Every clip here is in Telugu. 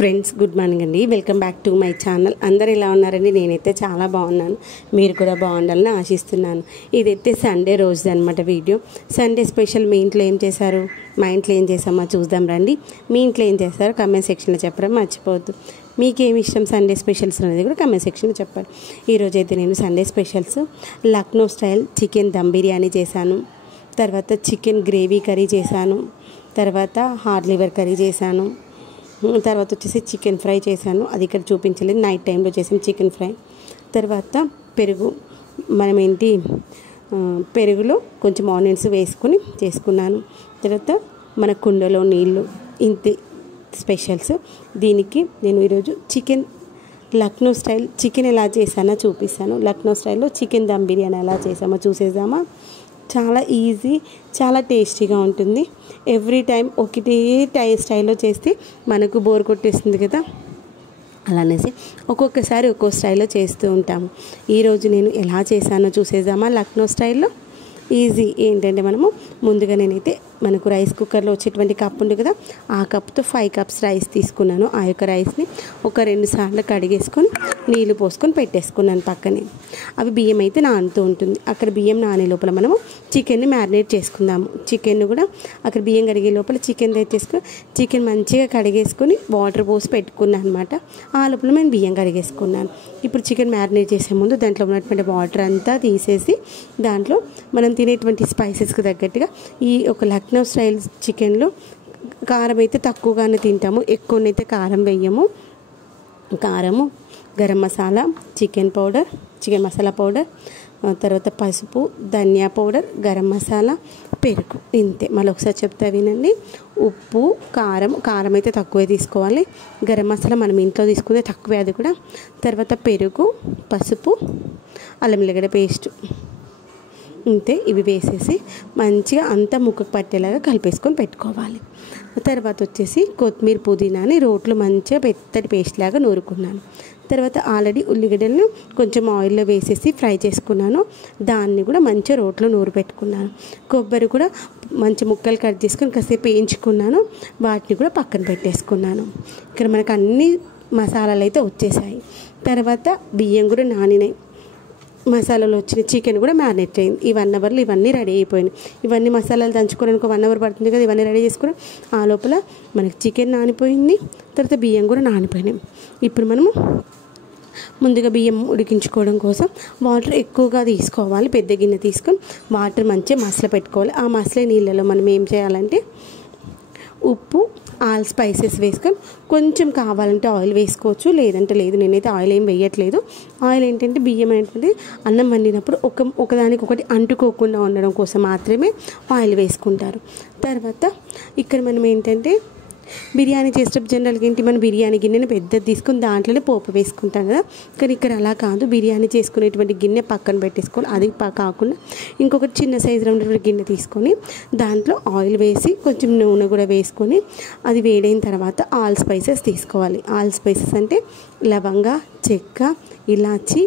ఫ్రెండ్స్ గుడ్ మార్నింగ్ అండి. Welcome back to my channel. అందరు ఎలా ఉన్నారండి? నేనైతే చాలా బాగున్నాను. మీరు కూడా బాగుండాలని ఆశిస్తున్నాను. ఇదైతే సండే రోజు అనమాట వీడియో. సండే స్పెషల్ మీ ఇంట్లో ఏం చేశారు, మా ఇంట్లో ఏం చేసామో చూద్దాం రండి. మీ ఇంట్లో ఏం చేశారో కమెంట్ సెక్షన్లో చెప్పడం మర్చిపోవద్దు. మీకేమి ఇష్టం సండే స్పెషల్స్ అనేది కూడా కమెంట్ సెక్షన్లో చెప్పాలి. ఈరోజైతే నేను Sunday specials Lucknow style chicken dum biryani చేశాను, తర్వాత చికెన్ గ్రేవీ కర్రీ చేశాను, తర్వాత హార్ట్ లివర్ కర్రీ చేశాను, తర్వాత వచ్చేసి చికెన్ ఫ్రై చేశాను. అది ఇక్కడ చూపించలేదు, నైట్ టైంలో చేసాను చికెన్ ఫ్రై. తర్వాత పెరుగు, మనం పెరుగులో కొంచెం ఆనియన్స్ వేసుకొని చేసుకున్నాను. తర్వాత మన కుండలో నీళ్ళు. ఇంతే స్పెషల్స్. దీనికి నేను ఈరోజు చికెన్ లక్నో స్టైల్ చికెన్ ఎలా చేశానో చూపిస్తాను. లక్నో స్టైల్లో చికెన్ దమ్ బిర్యానీ ఎలా చేసామో చూసేద్దామా. చాలా ఈజీ, చాలా టేస్టీగా ఉంటుంది. ఎవ్రీ టైం ఒకటే స్టైల్లో చేస్తే మనకు బోర్ కొట్టేస్తుంది కదా, అలానేసి ఒక్కొక్కసారి ఒక్కో స్టైల్లో చేస్తూ ఉంటాము. ఈరోజు నేను ఎలా చేశానో చూసేద్దామా. లక్నో స్టైల్లో ఈజీ ఏంటంటే, ముందుగా నేనైతే మనకు రైస్ కుక్కర్లో వచ్చేటువంటి కప్పు ఉంది కదా, ఆ కప్తో 5 కప్స్ రైస్ తీసుకున్నాను. ఆ యొక్క రైస్ని ఒక 2 సార్లు కడిగేసుకొని నీళ్ళు పోసుకొని పెట్టేసుకున్నాను పక్కనే. అవి బియ్యం అయితే నానుతూ ఉంటుంది. అక్కడ బియ్యం నానే లోపల మనము చికెన్ని మ్యారినేట్ చేసుకుందాము. చికెన్ కూడా అక్కడ బియ్యం కడిగే లోపల చికెన్ తెచ్చేసుకొని చికెన్ మంచిగా కడిగేసుకొని వాటర్ పోసి పెట్టుకున్నాను అనమాట. ఆ లోపల నేను బియ్యం కడిగేసుకున్నాను. ఇప్పుడు చికెన్ మ్యారినేట్ చేసే ముందు దాంట్లో ఉన్నటువంటి వాటర్ అంతా తీసేసి దాంట్లో మనం తినేటువంటి స్పైసెస్కి తగ్గట్టుగా ఈ ఒక లక్నో స్టైల్ చికెన్లో కారం అయితే తక్కువగానే తింటాము, ఎక్కువనైతే కారం వేయము. కారము, గరం మసాలా, చికెన్ మసాలా పౌడర్, తర్వాత పసుపు, ధనియా పౌడర్, గరం మసాలా, పెరుగు. ఇంతే. మళ్ళీ ఒకసారి చెప్తా వినండి. ఉప్పు, కారం అయితే తక్కువే తీసుకోవాలి. గరం మసాలా మనం ఇంట్లో తీసుకుంటే తక్కువే, అది కూడా. తర్వాత పెరుగు, పసుపు, అల్లం వెల్లిగడ్డ పేస్ట్. ఇంతే. ఇవి వేసేసి మంచిగా అంతా ముక్కకు పట్టేలాగా కలిపేసుకొని పెట్టుకోవాలి. తర్వాత వచ్చేసి కొత్తిమీర, పుదీనాని రోట్లో మంచిగా పెద్దటి పేస్ట్ లాగా నూరుకున్నాను. తర్వాత ఆల్రెడీ ఉల్లిగడ్డలను కొంచెం ఆయిల్లో వేసేసి ఫ్రై చేసుకున్నాను. దాన్ని కూడా మంచిగా రోట్లో నూరు పెట్టుకున్నాను. కొబ్బరి కూడా మంచి ముక్కలు కట్ చేసుకొని కాసేపు వేయించుకున్నాను. వాటిని కూడా పక్కన పెట్టేసుకున్నాను. ఇక్కడ మనకు అన్ని మసాలాలు అయితే వచ్చేసాయి. తర్వాత బియ్యం కూడా నానినాయి, మసాలాలు వచ్చినాయి, చికెన్ కూడా మ్యారినేట్ అయింది. ఈ 1 అవర్లో ఇవన్నీ రెడీ అయిపోయినాయి. ఇవన్నీ మసాలాలు దంచుకోవడానికి 1 అవర్ పడుతుంది కదా, ఇవన్నీ రెడీ చేసుకుని ఆ లోపల మనకి చికెన్ నానిపోయింది. తర్వాత బియ్యం కూడా నానిపోయినాయి. ఇప్పుడు మనము ముందుగా బియ్యం ఉడికించుకోవడం కోసం వాటర్ ఎక్కువగా తీసుకోవాలి. పెద్ద గిన్నె తీసుకొని వాటర్ మంచిగా మసల పెట్టుకోవాలి. ఆ మసలే నీళ్ళలో మనం ఏం చేయాలంటే ఉప్పు, ఆల్ స్పైసెస్ వేసుకొని కొంచెం కావాలంటే ఆయిల్ వేసుకోవచ్చు, లేదంటే లేదు. నేనైతే ఆయిల్ ఏం వేయట్లేదు. ఆయిల్ ఏంటంటే బియ్యం అనేటువంటి అన్నం వండినప్పుడు ఒకదానికొకటి అంటుకోకుండా ఉండడం కోసం మాత్రమే ఆయిల్ వేసుకుంటారు. తర్వాత ఇక్కడ మనం ఏంటంటే బిర్యానీ చేసేటప్పుడు జనరల్గా మనం బిర్యానీ గిన్నెని పెద్దది తీసుకొని దాంట్లోనే పోపు వేసుకుంటాం కదా, కానీ ఇక్కడ అలా కాదు. బిర్యానీ చేసుకునేటువంటి గిన్నె పక్కన పెట్టేసుకోవాలి. అది కాకుండా ఇంకొకటి చిన్న సైజులో ఉన్నటువంటి గిన్నె తీసుకొని దాంట్లో ఆయిల్ వేసి కొంచెం నూనె కూడా వేసుకొని అది వేడైన తర్వాత ఆల్ స్పైసెస్ తీసుకోవాలి. ఆల్ స్పైసెస్ అంటే లవంగ, చెక్క, ఇలాచి,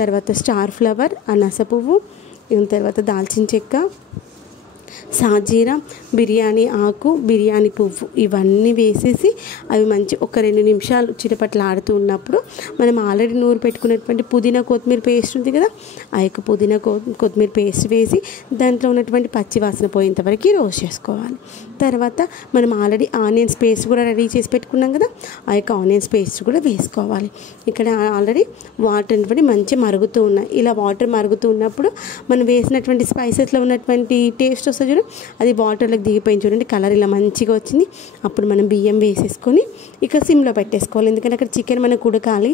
తర్వాత స్టార్ ఫ్లవర్, అనాస పువ్వు, తర్వాత దాల్చిన చెక్క, సాజీరా, బిర్యానీ ఆకు, బిర్యానీ పువ్వు, ఇవన్నీ వేసేసి అవి మంచి ఒక 2 నిమిషాలు చిటపట్లు ఆడుతూ ఉన్నప్పుడు మనం ఆల్రెడీ నూరు పెట్టుకునేటువంటి పుదీనా, కొత్తిమీర పేస్ట్ ఉంది కదా, ఆ యొక్క పుదీనా, కొత్తిమీర పేస్ట్ వేసి దాంట్లో ఉన్నటువంటి పచ్చి వాసన పోయేంత వరకు రోస్ట్ చేసుకోవాలి. తర్వాత మనం ఆల్రెడీ ఆనియన్స్ పేస్ట్ కూడా రెడీ చేసి పెట్టుకున్నాం కదా, ఆ యొక్క ఆనియన్స్ పేస్ట్ కూడా వేసుకోవాలి. ఇక్కడ ఆల్రెడీ వాటర్ అనేటువంటి మంచిగా మరుగుతూ ఉన్నాయి. ఇలా వాటర్ మరుగుతూ ఉన్నప్పుడు మనం వేసినటువంటి స్పైసెస్లో ఉన్నటువంటి టేస్ట్ వస్తుంది చూడండి, అది వాటర్లోకి దిగిపోయింది చూడండి, కలర్ ఇలా మంచిగా వచ్చింది. అప్పుడు మనం బియ్యం వేసేసుకొని ఇక సిమ్లో పెట్టేసుకోవాలి. ఎందుకంటే అక్కడ చికెన్ మనకు ఉడకాలి.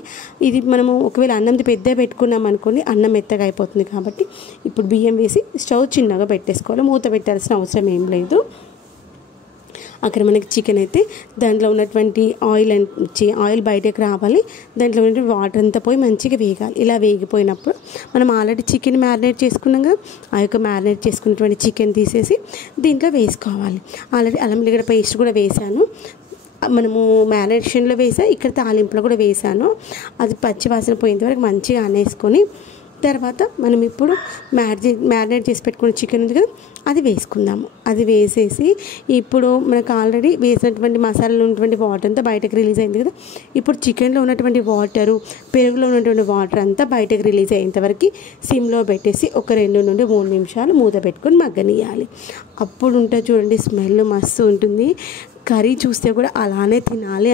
ఇది మనము ఒకవేళ అన్నంది పెద్దగా పెట్టుకున్నాం అనుకోండి, అన్నం మెత్తగా అయిపోతుంది. కాబట్టి ఇప్పుడు బియ్యం వేసి స్టవ్ చిన్నగా పెట్టేసుకోవాలి. మూత పెట్టాల్సిన అవసరం ఏం లేదు. అక్కడ మనకి చికెన్ అయితే దాంట్లో ఉన్నటువంటి ఆయిల్ బయటకు రావాలి. దాంట్లో ఉన్నటువంటి వాటర్ అంతా పోయి మంచిగా వేగాలి. ఇలా వేగిపోయినప్పుడు మనం ఆల్రెడీ చికెన్ మ్యారినేట్ చేసుకున్నాం కదా, ఆ యొక్క మ్యారినేట్ చేసుకున్నటువంటి చికెన్ తీసేసి దీంట్లో వేసుకోవాలి. ఆల్రెడీ అల్లం వెల్లిగడ్డ పేస్ట్ కూడా వేసాను. మనము మ్యారినేషన్లో వేసా, ఇక్కడ తాలింపులో కూడా వేసాను. అది పచ్చి వాసన పోయేంత వరకు మంచిగా అనేసుకొని తర్వాత మనం ఇప్పుడు మ్యారినేట్ చేసి పెట్టుకున్న చికెన్ ఉంది కదా, అది వేసుకుందాము. అది వేసేసి ఇప్పుడు మనకు ఆల్రెడీ వేసినటువంటి మసాలాలో ఉన్నటువంటి వాటర్ అంతా బయటకు రిలీజ్ అయింది కదా, ఇప్పుడు చికెన్లో ఉన్నటువంటి వాటరు, పెరుగులో ఉన్నటువంటి వాటర్ అంతా బయటకు రిలీజ్ అయ్యేంతవరకు సిమ్లో పెట్టేసి ఒక 2 నుండి 3 నిమిషాలు మూత పెట్టుకొని మగ్గనియాలి. అప్పుడు ఉంటుంది చూడండి, స్మెల్ మస్తు ఉంటుంది. కర్రీ చూస్తే కూడా అలానే తినాలి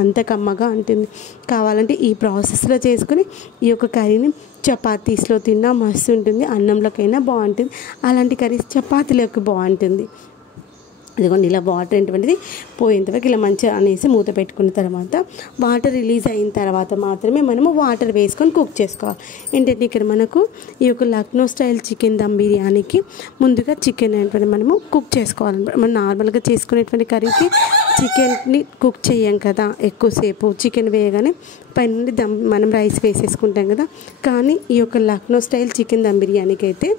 అంత కమ్మగా ఉంటుంది. కావాలంటే ఈ ప్రాసెస్లో చేసుకుని ఈ యొక్క కర్రీని చపాతీస్లో తిన్నా మస్తు ఉంటుంది, అన్నంలోకైనా బాగుంటుంది. అలాంటి కర్రీస్ చపాతీలోకి బాగుంటుంది. ఇదిగోండి ఇలా వాటర్ ఏంటంటే పోయేంతవరకు ఇలా మంచిగా అనేసి మూత పెట్టుకున్న తర్వాత వాటర్ రిలీజ్ అయిన తర్వాత మాత్రమే మనము వాటర్ వేసుకొని కుక్ చేసుకోవాలి. ఏంటంటే ఇక్కడ మనకు ఈ యొక్క లక్నో స్టైల్ చికెన్ దమ్ బిర్యానీకి ముందుగా చికెన్ ఏంటంటే మనము కుక్ చేసుకోవాలన్నమాట. మనం నార్మల్గా చేసుకునేటువంటి కర్రీకి చికెన్ని కుక్ చేయం కదా ఎక్కువసేపు, చికెన్ వేయగానే పైన మనం రైస్ వేసేసుకుంటాం కదా. కానీ ఈ యొక్క లక్నో స్టైల్ చికెన్ దమ్ బిర్యానీకి అయితే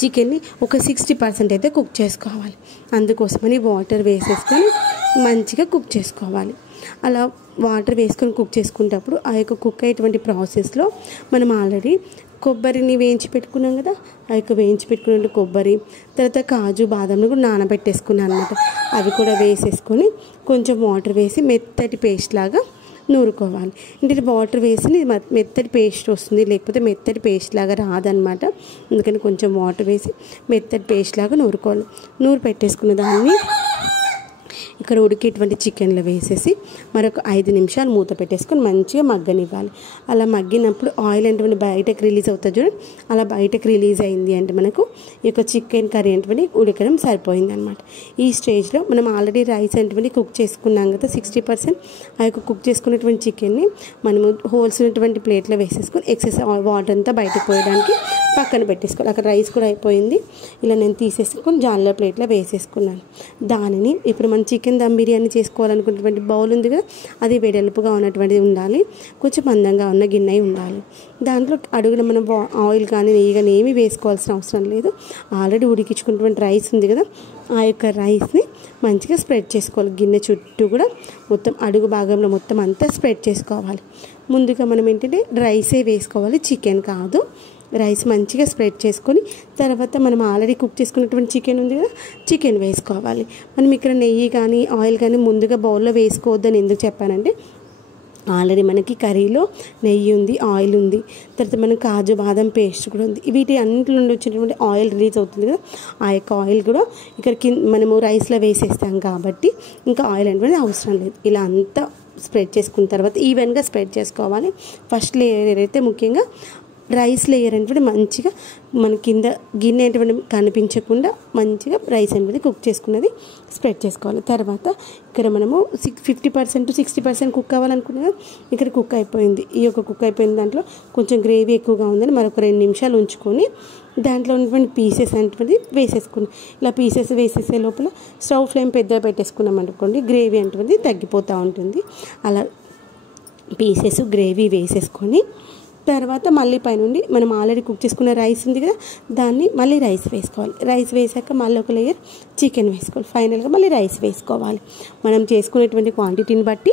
చికెన్ని ఒక 60% అయితే కుక్ చేసుకోవాలి. అందుకోసమని వాటర్ వేసేసుకొని మంచిగా కుక్ చేసుకోవాలి. అలా వాటర్ వేసుకొని కుక్ చేసుకునేటప్పుడు ఆ యొక్క కుక్ అయ్యేటువంటి ప్రాసెస్లో మనం ఆల్రెడీ కొబ్బరిని వేయించి పెట్టుకున్నాం కదా, ఆ యొక్క వేయించి పెట్టుకున్న కొబ్బరి, తర్వాత కాజు బాదంని కూడా నానబెట్టేసుకున్నాను అనమాట. అవి కూడా వేసేసుకొని కొంచెం వాటర్ వేసి మెత్తటి పేస్ట్ లాగా నూరుకోవాలి. అంటే వాటర్ వేసి మెత్తటి పేస్ట్ వస్తుంది, లేకపోతే మెత్తటి పేస్ట్ లాగా రాదనమాట. అందుకని కొంచెం వాటర్ వేసి మెత్తటి పేస్ట్ లాగా నూరుకోవాలి. నూరు పెట్టేసుకున్న దాన్ని ఇక్కడ ఉడికేటువంటి చికెన్లో వేసేసి మరొక 5 నిమిషాలు మూత పెట్టేసుకొని మంచిగా మగ్గనివ్వాలి. అలా మగ్గినప్పుడు ఆయిల్ అంటే బయటకు రిలీజ్ అవుతుంది చూడండి, అలా బయటకు రిలీజ్ అయింది అంటే మనకు ఈ యొక్క చికెన్ కర్రీ అంటే ఉడకడం సరిపోయింది అనమాట. ఈ స్టేజ్లో మనం ఆల్రెడీ రైస్ అంటే కుక్ చేసుకున్నాం కదా 60%, ఆ యొక్క కుక్ చేసుకున్నటువంటి చికెన్ని మనము హోల్స్ ఉన్నటువంటి ప్లేట్లో వేసేసుకొని ఎక్సెస్ వాటర్ అంతా బయటకు పోయడానికి పక్కన పెట్టేసుకోవాలి. అక్కడ రైస్ కూడా అయిపోయింది. ఇలా నేను తీసేసుకొని జాన్లో ప్లేట్లో వేసేసుకున్నాను. దానిని ఇప్పుడు మన చికెన్ దమ్ బిర్యానీ చేసుకోవాలనుకున్నటువంటి బౌల్ ఉంది కదా, అది వెడల్పుగా ఉన్నటువంటిది ఉండాలి, కొంచెం మందంగా ఉన్న గిన్నె ఉండాలి. దాంట్లో అడుగున మనం ఆయిల్ కానీ నెయ్యి కానీ ఏమీ వేసుకోవాల్సిన అవసరం లేదు. ఆల్రెడీ ఉడికించుకున్నటువంటి రైస్ ఉంది కదా, ఆ యొక్క రైస్ని మంచిగా స్ప్రెడ్ చేసుకోవాలి. గిన్నె చుట్టూ కూడా మొత్తం అడుగు భాగంలో మొత్తం అంతా స్ప్రెడ్ చేసుకోవాలి. ముందుగా మనం ఏంటంటే రైసే వేసుకోవాలి, చికెన్ కాదు. రైస్ మంచిగా స్ప్రెడ్ చేసుకొని తర్వాత మనం ఆల్రెడీ కుక్ చేసుకున్నటువంటి చికెన్ ఉంది కదా, చికెన్ వేసుకోవాలి. మనం ఇక్కడ నెయ్యి కానీ ఆయిల్ కానీ ముందుగా బౌల్లో వేసుకోవద్దని ఎందుకు చెప్పానంటే, ఆల్రెడీ మనకి కర్రీలో నెయ్యి ఉంది, ఆయిల్ ఉంది, తర్వాత మనం కాజు బాదం పేస్ట్ కూడా ఉంది. వీటి అన్నింటి నుండి వచ్చినటువంటి ఆయిల్ రిలీజ్ అవుతుంది కదా, ఆ యొక్క ఆయిల్ కూడా ఇక్కడ మనము రైస్లో వేసేస్తాం కాబట్టి ఇంకా ఆయిల్ అనేది అవసరం లేదు. ఇలా అంతా స్ప్రెడ్ చేసుకున్న తర్వాత ఈవెన్గా స్ప్రెడ్ చేసుకోవాలి. ఫస్ట్ లేయర్ అయితే ముఖ్యంగా రైస్ లేయర్ అంటే మంచిగా మన కింద గిన్నె అంటే కనిపించకుండా మంచిగా రైస్ అనేది కుక్ చేసుకున్నది స్ప్రెడ్ చేసుకోవాలి. తర్వాత ఇక్కడ మనము 50% to 60% కుక్ అవ్వాలనుకున్నా, ఇక్కడ కుక్ అయిపోయింది. ఈ యొక్క కుక్ అయిపోయిన దాంట్లో కొంచెం గ్రేవీ ఎక్కువగా ఉందని మరొక 2 నిమిషాలు ఉంచుకొని దాంట్లో ఉన్నటువంటి పీసెస్ అనేది వేసేసుకున్నాం. ఇలా పీసెస్ వేసేసే లోపల స్టవ్ ఫ్లేమ్ పెద్దగా పెట్టేసుకున్నాం అనుకోండి, గ్రేవీ అనేది తగ్గిపోతూ ఉంటుంది. అలా పీసెస్ గ్రేవీ వేసేసుకొని తర్వాత మళ్ళీ పైనుండి మనం ఆల్రెడీ కుక్ చేసుకున్న రైస్ ఉంది కదా, దాన్ని మళ్ళీ రైస్ వేసుకోవాలి. రైస్ వేసాక మళ్ళీ ఒక లేయర్ చికెన్ వేసుకోవాలి. ఫైనల్గా మళ్ళీ రైస్ వేసుకోవాలి. మనం చేసుకునేటువంటి క్వాంటిటీని బట్టి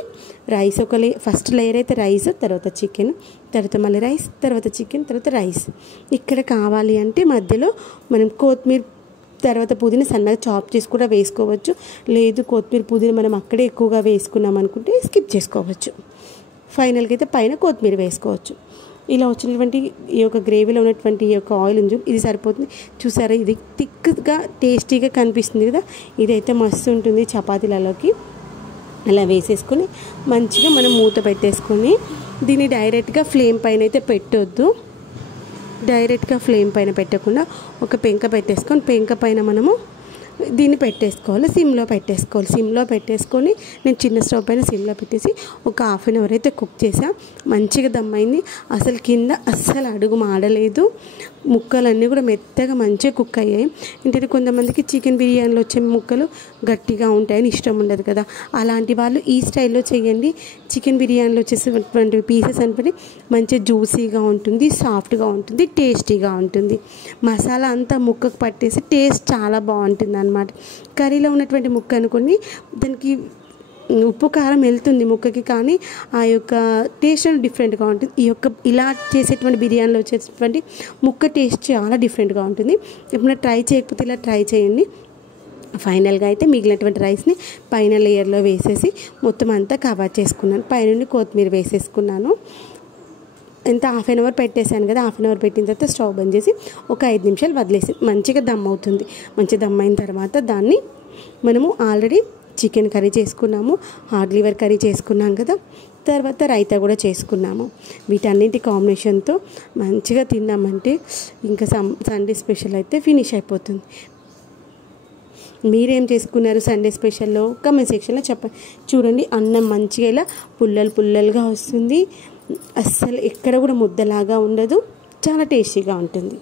రైస్ ఒక ఫస్ట్ లేయర్ అయితే రైస్, తర్వాత చికెన్, తర్వాత మళ్ళీ రైస్, తర్వాత చికెన్, తర్వాత రైస్. ఇక్కడ కావాలి అంటే మధ్యలో మనం కొత్తిమీర తర్వాత పుదీనా సన్నగా చాప్ చేసి కూడా వేసుకోవచ్చు. లేదు కొత్తిమీర పుదీనా మనం అక్కడే ఎక్కువగా వేసుకున్నాం అనుకుంటే స్కిప్ చేసుకోవచ్చు. ఫైనల్గా అయితే పైన కొత్తిమీర వేసుకోవచ్చు. ఇలా వచ్చినటువంటి ఈ యొక్క గ్రేవీలో ఉన్నటువంటి ఈ యొక్క ఆయిల్ ఉంది, ఇది సరిపోతుంది. చూసారా, ఇది థిక్గా టేస్టీగా కనిపిస్తుంది కదా, ఇదైతే మస్తు ఉంటుంది చపాతీలలోకి. అలా వేసేసుకొని మంచిగా మనం మూత పెట్టేసుకొని దీన్ని డైరెక్ట్గా ఫ్లేమ్ పైన అయితే పెట్టొద్దు. డైరెక్ట్గా ఫ్లేమ్ పైన పెట్టకుండా ఒక పెంక పెట్టేసుకొని పెంక పైన మనము దీన్ని పెట్టేసుకోవాలి, సిమ్లో పెట్టేసుకోవాలి. సిమ్లో పెట్టేసుకొని నేను చిన్న స్టవ్ పైన సిమ్లో పెట్టేసి ఒక 1/2 అవర్ అయితే కుక్ చేసా. మంచిగా దమ్మైంది, అసలు కింద అస్సలు అడుగు మాడలేదు, ముక్కలన్నీ కూడా మెత్తగా మంచిగా కుక్ అయ్యాయి. ఏంటంటే కొంతమందికి చికెన్ బిర్యానీలో వచ్చే ముక్కలు గట్టిగా ఉంటాయని ఇష్టం ఉండదు కదా, అలాంటి వాళ్ళు ఈ స్టైల్లో చేయండి. చికెన్ బిర్యానీలో వచ్చేసేటువంటి పీసెస్ అంటే మంచిగా జ్యూసీగా ఉంటుంది, సాఫ్ట్గా ఉంటుంది, టేస్టీగా ఉంటుంది. మసాలా అంతా ముక్కకు పట్టేసి టేస్ట్ చాలా బాగుంటుంది అన్నమాట. కర్రీలో ఉన్నటువంటి ముక్క అనుకోండి, దానికి ఉప్పు కారం వెళ్తుంది ముక్కకి, కానీ ఆ యొక్క టేస్ట్ డిఫరెంట్గా ఉంటుంది. ఈ యొక్క ఇలా చేసేటువంటి బిర్యానీలో వచ్చేటువంటి ముక్క టేస్ట్ చాలా డిఫరెంట్గా ఉంటుంది. ఇప్పుడు ట్రై చేయకపోతే ఇలా ట్రై చేయండి. ఫైనల్గా అయితే మిగిలినటువంటి రైస్ని పైన లేయర్లో వేసేసి మొత్తం అంతా కవర్ చేసుకున్నాను. పైనుండి కొత్తిమీర వేసేసుకున్నాను. ఎంత హాఫ్ అన్ అవర్ పెట్టేశాను కదా, హాఫ్ అన్ అవర్ పెట్టిన తర్వాత స్టవ్ బంద్ చేసి ఒక 5 నిమిషాలు వదిలేసి మంచిగా దమ్ అవుతుంది. మంచిగా దమ్ అయిన తర్వాత దాన్ని మనము ఆల్రెడీ చికెన్ కర్రీ చేసుకున్నాము, హార్ట్ లివర్ కర్రీ చేసుకున్నాం కదా, తర్వాత రైతా కూడా చేసుకున్నాము. వీటన్నింటి కాంబినేషన్తో మంచిగా తిన్నామంటే ఇంకా సండే స్పెషల్ అయితే ఫినిష్ అయిపోతుంది. మీరేం చేసుకున్నారు సండే స్పెషల్లో కామెంట్ సెక్షన్లో చెప్పండి. చూడండి, అన్నం మంచిగా ఇలా పుల్లలుగా వస్తుంది, అస్సలు ఎక్కడ కూడా ముద్దలాగా ఉండదు, చాలా టేస్టీగా ఉంటుంది.